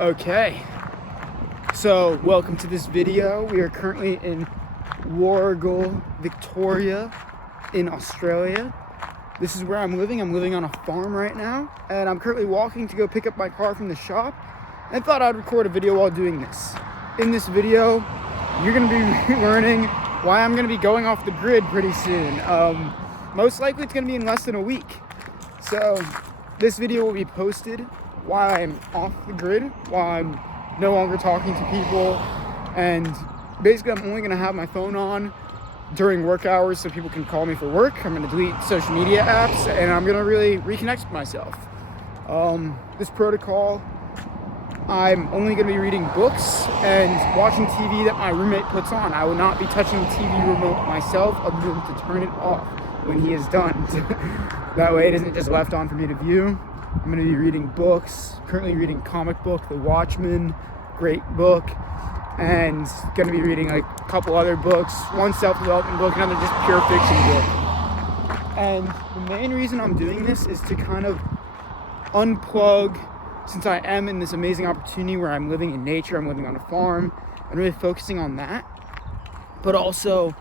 Okay, so welcome to this video. We are currently in Warragul, Victoria in Australia. This is where I'm living. I'm living on a farm right now, and I'm currently walking to go pick up my car from the shop, and thought I'd record a video while doing this. In this video, you're gonna be learning why I'm gonna be going off the grid pretty soon. Most likely it's gonna be in less than a week. So this video will be posted while I'm off the grid, while I'm no longer talking to people, and basically I'm only gonna have my phone on during work hours so people can call me for work. I'm gonna delete social media apps, and I'm gonna really reconnect with myself. This protocol, I'm only gonna be reading books and watching TV that my roommate puts on. I will not be touching the TV remote myself other than to turn it off when he is done. That way it isn't just left on for me to view. I'm going to be reading books, currently reading comic book, The Watchmen, great book, and going to be reading like a couple other books, one self-development book, another just pure fiction book. And the main reason I'm doing this is to kind of unplug, since I am in this amazing opportunity where I'm living in nature, I'm living on a farm, and really focusing on that, but also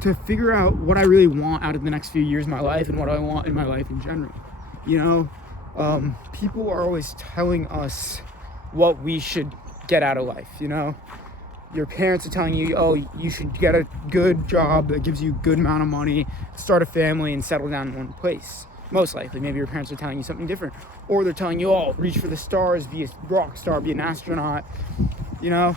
to figure out what I really want out of the next few years of my life and what I want in my life in general. You know, people are always telling us what we should get out of life. You know, your parents are telling you, oh, you should get a good job that gives you a good amount of money, start a family, and settle down in one place. Most likely, maybe your parents are telling you something different, or they're telling you, oh, reach for the stars, be a rock star, be an astronaut. You know,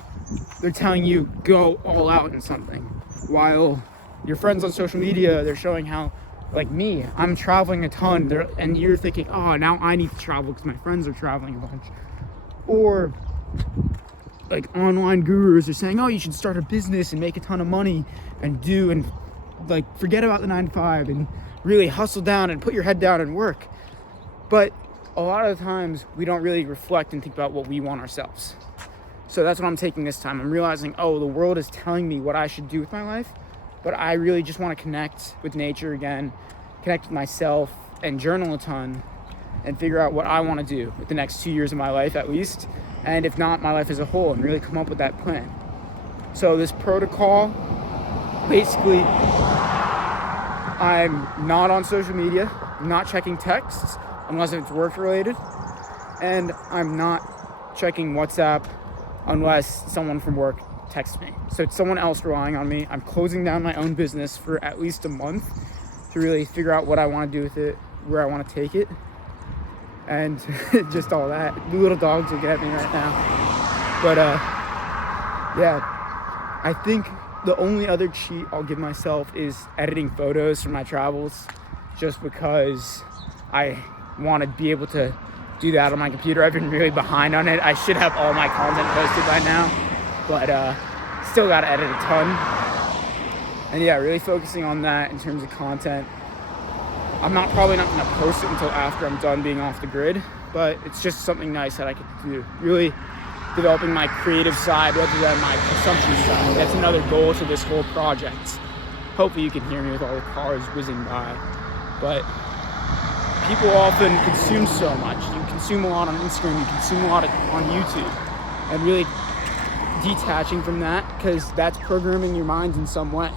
they're telling you go all out in something, while your friends on social media, they're showing how, like me, I'm traveling a ton, and you're thinking, oh, now I need to travel because my friends are traveling a bunch. Or like online gurus are saying, oh, you should start a business and make a ton of money and like forget about the 9 to 5 and really hustle down and put your head down and work. But a lot of the times we don't really reflect and think about what we want ourselves. So that's what I'm taking this time. I'm realizing, oh, the world is telling me what I should do with my life, but I really just want to connect with nature again, connect with myself, and journal a ton, and figure out what I want to do with the next 2 years of my life at least, and if not, my life as a whole, and really come up with that plan. So this protocol, basically, I'm not on social media, I'm not checking texts, unless it's work related, and I'm not checking WhatsApp unless someone from work text me. So it's someone else relying on me. I'm closing down my own business for at least a month to really figure out what I want to do with it, where I want to take it, and just all that. The little dogs will get at me right now. But yeah, I think the only other cheat I'll give myself is editing photos from my travels, just because I want to be able to do that on my computer. I've been really behind on it. I should have all my content posted by now, but still got to edit a ton. And yeah, really focusing on that in terms of content. I'm probably not going to post it until after I'm done being off the grid, but it's just something nice that I could do. Really developing my creative side rather than my consumption side. That's another goal to this whole project. Hopefully you can hear me with all the cars whizzing by. But people often consume so much. You consume a lot on Instagram, you consume a lot on YouTube, and really detaching from that, because that's programming your minds in some way.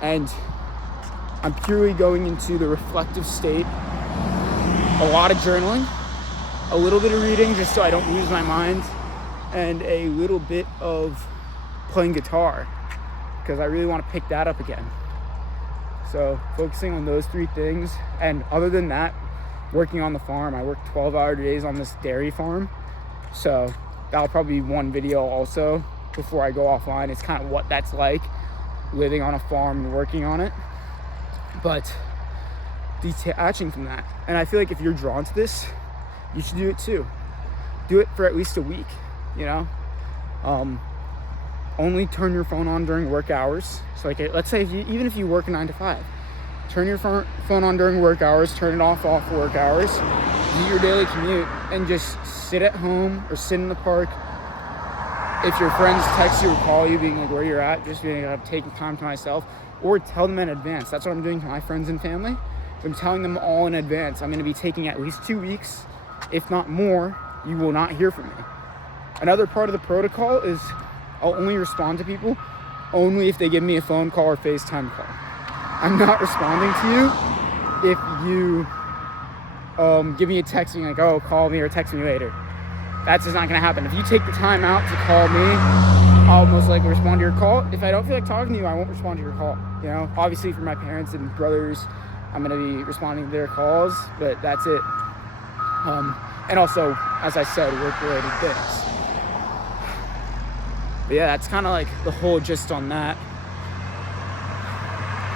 And I'm purely going into the reflective state, a lot of journaling, a little bit of reading just so I don't lose my mind, and a little bit of playing guitar, because I really want to pick that up again. So focusing on those 3 things, and other than that, working on the farm. I work 12-hour days on this dairy farm, so that'll probably be one video also before I go offline. It's kind of what that's like, living on a farm and working on it, but detaching from that. And I feel like if you're drawn to this, you should do it too. Do it for at least a week, you know? Only turn your phone on during work hours. So like, let's say even if you work a 9 to 5, turn your phone on during work hours, turn it off work hours, do your daily commute, and just sit at home or sit in the park. If your friends text you or call you being like where you're at, just being like, I'm taking time to myself, or tell them in advance. That's what I'm doing to my friends and family. I'm telling them all in advance. I'm going to be taking at least 2 weeks, if not more. You will not hear from me. Another part of the protocol is I'll only respond to people only if they give me a phone call or FaceTime call. I'm not responding to you if you give me a text and like, oh, call me or text me later. That's just not gonna happen. If you take the time out to call me, I'll most likely respond to your call. If I don't feel like talking to you, I won't respond to your call. You know, obviously for my parents and brothers, I'm gonna be responding to their calls, but that's it. And also, as I said, work-related things. But yeah, that's kind of like the whole gist on that.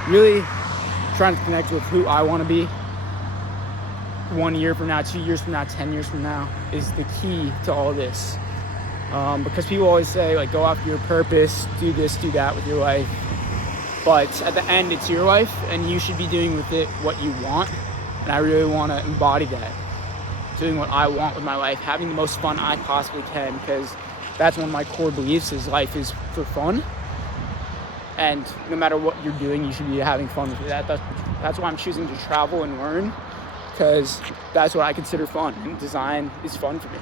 Really trying to connect with who I want to be 1 year from now, 2 years from now, 10 years from now is the key to all this. Because people always say, like, go after your purpose, do this, do that with your life. But at the end, it's your life, and you should be doing with it what you want. And I really want to embody that. Doing what I want with my life, having the most fun I possibly can, because that's one of my core beliefs is life is for fun. And no matter what you're doing, you should be having fun with it. That's why I'm choosing to travel and learn, because that's what I consider fun. And design is fun for me.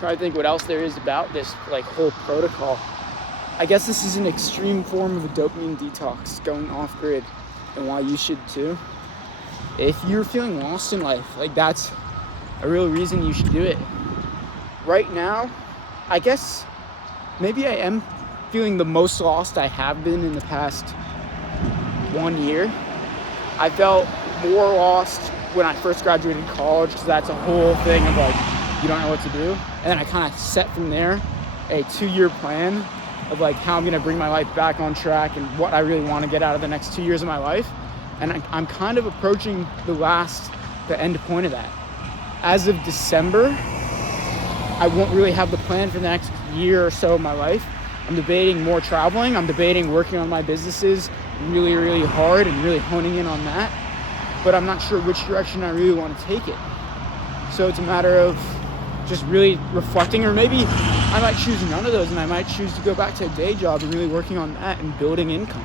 Trying to think what else there is about this like whole protocol. I guess this is an extreme form of a dopamine detox, going off grid, and why you should too. If you're feeling lost in life, like that's a real reason you should do it. Right now, I guess maybe I am feeling the most lost I have been in the past 1 year. I felt more lost when I first graduated college, because that's a whole thing of like, you don't know what to do. And then I kind of set from there a 2-year plan of like how I'm gonna bring my life back on track and what I really want to get out of the next 2 years of my life. And I'm kind of approaching the end point of that. As of December, I won't really have the plan for the next year or so of my life. I'm debating more traveling. I'm debating working on my businesses really, really hard and really honing in on that. But I'm not sure which direction I really want to take it. So it's a matter of just really reflecting, or maybe I might choose none of those and I might choose to go back to a day job and really working on that and building income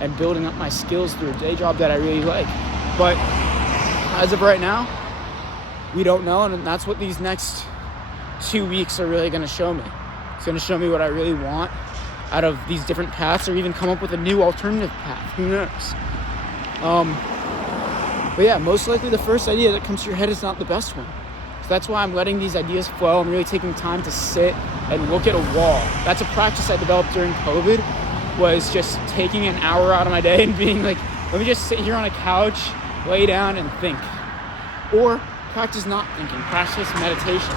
and building up my skills through a day job that I really like. But as of right now, we don't know, and that's what these next 2 weeks are really gonna show me. It's gonna show me what I really want out of these different paths, or even come up with a new alternative path, who knows? But yeah, most likely the first idea that comes to your head is not the best one. So that's why I'm letting these ideas flow. I'm really taking time to sit and look at a wall. That's a practice I developed during COVID, was just taking an hour out of my day and being like, let me just sit here on a couch, lay down and think. Or practice not thinking, practice meditation.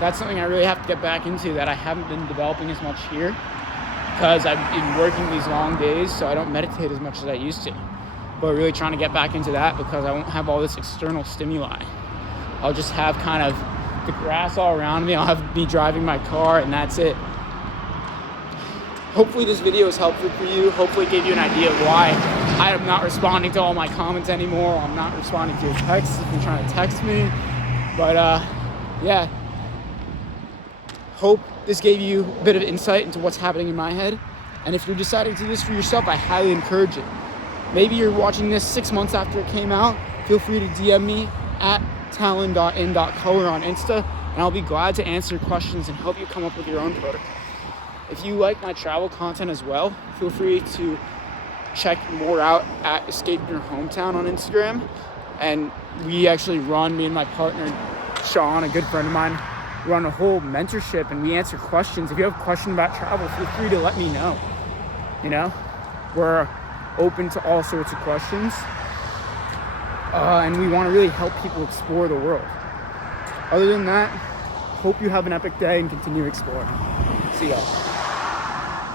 That's something I really have to get back into that I haven't been developing as much here, because I've been working these long days, so I don't meditate as much as I used to. But really trying to get back into that, because I won't have all this external stimuli. I'll just have kind of the grass all around me. I'll have me driving my car, and that's it. Hopefully this video is helpful for you. Hopefully it gave you an idea of why I am not responding to all my comments anymore. I'm not responding to your texts if you're trying to text me. But yeah, hope this gave you a bit of insight into what's happening in my head. And if you're deciding to do this for yourself, I highly encourage it. Maybe you're watching this 6 months after it came out. Feel free to DM me at talon.in.color on Insta, and I'll be glad to answer questions and help you come up with your own protocol. If you like my travel content as well, feel free to check more out at Escape Your Hometown on Instagram. And we actually run, me and my partner, Sean, a good friend of mine, run a whole mentorship, and we answer questions. If you have a question about travel, feel free to let me know. You know, we're open to all sorts of questions. And we want to really help people explore the world. Other than that, hope you have an epic day and continue exploring. See y'all.